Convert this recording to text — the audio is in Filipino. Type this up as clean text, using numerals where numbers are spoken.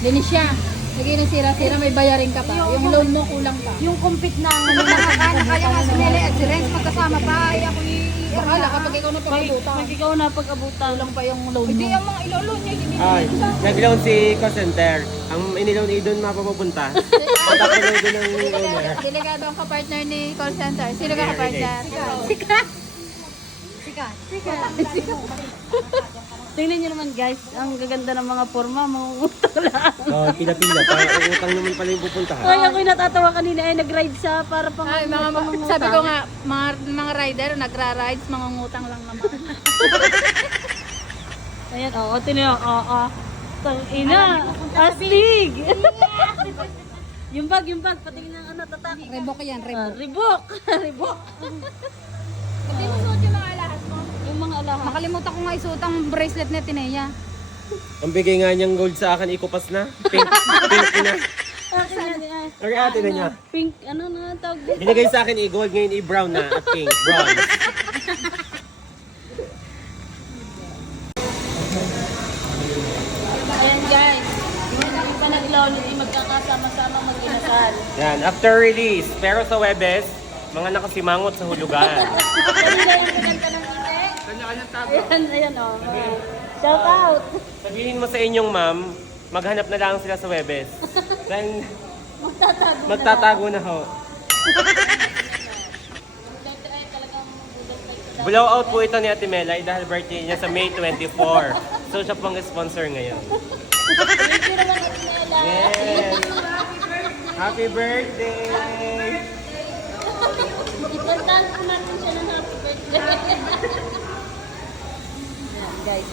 Linis siya. Lagi na sira-sira, may bayarin ka pa. Yung loan mo kulang pa. Yung kumpit na kaya nga si Nelly at si Renz magkasama pa. Ay ako Bakala kapag ikaw na pag-abutan. Pag ikaw na pag-abutan. Kulang pa yung loan Hindi mo. ang mga ilolo niya. Hindi Ay, nag-loan si call center. Ang iniloan ni doon mapapapunta. Pagkakaloan doon ng owner. Delegado ang kapartner ni call center. Sino ka kapartner? Sikat. Tingnan nyo naman guys, ang gaganda ng mga forma, mga utang lang. Oh, pila-pila. Para utang naman pala yung pupuntahan. Kaya ako'y natatawa kanina ay nag-ride sa para pang Ay, sabi ko nga, mga rider, nagra-rides, mga ngutang lang naman. Ayan, oo, tinyo, oo. Tangina, astig! yung bag, patingin ng ano, tatak. Rebok yan, rebok. Ribok! Ribok! Hindi mo suot yung mga alahas mo. Yung mga alaha. Nakalimutan ko nga isuot ang bracelet ni Tineya. Ang bigay nga niyang gold sa akin, ikupas na. Pink na. Akin na niya. Ang ate na niya. Pink, ano na tawag dito? Binigay sa akin i-gold, ngayon i-brown na at pink. Bronze. Ayan guys, yung iba nag-loan, hindi magkakasama-sama mag-inasal. Yan, after release. Pero sa Webes, mga nakasimangot sa hulugan. Kanina yung kaganda ng ite. Kanya-kanyang tago. Ayan, oh. Shout out! Sabihin mo sa inyong ma'am, maghanap na lang sila sa Webes. Dahil magtatago na ho. Blowout po ito ni Ate Melay dahil birthday niya sa May 24. So siya pong sponsor ngayon. Thank you naman, Ate Nela. Yes! Happy birthday! Ikantahan po natin siya ng happy birthday. Ayan, guys.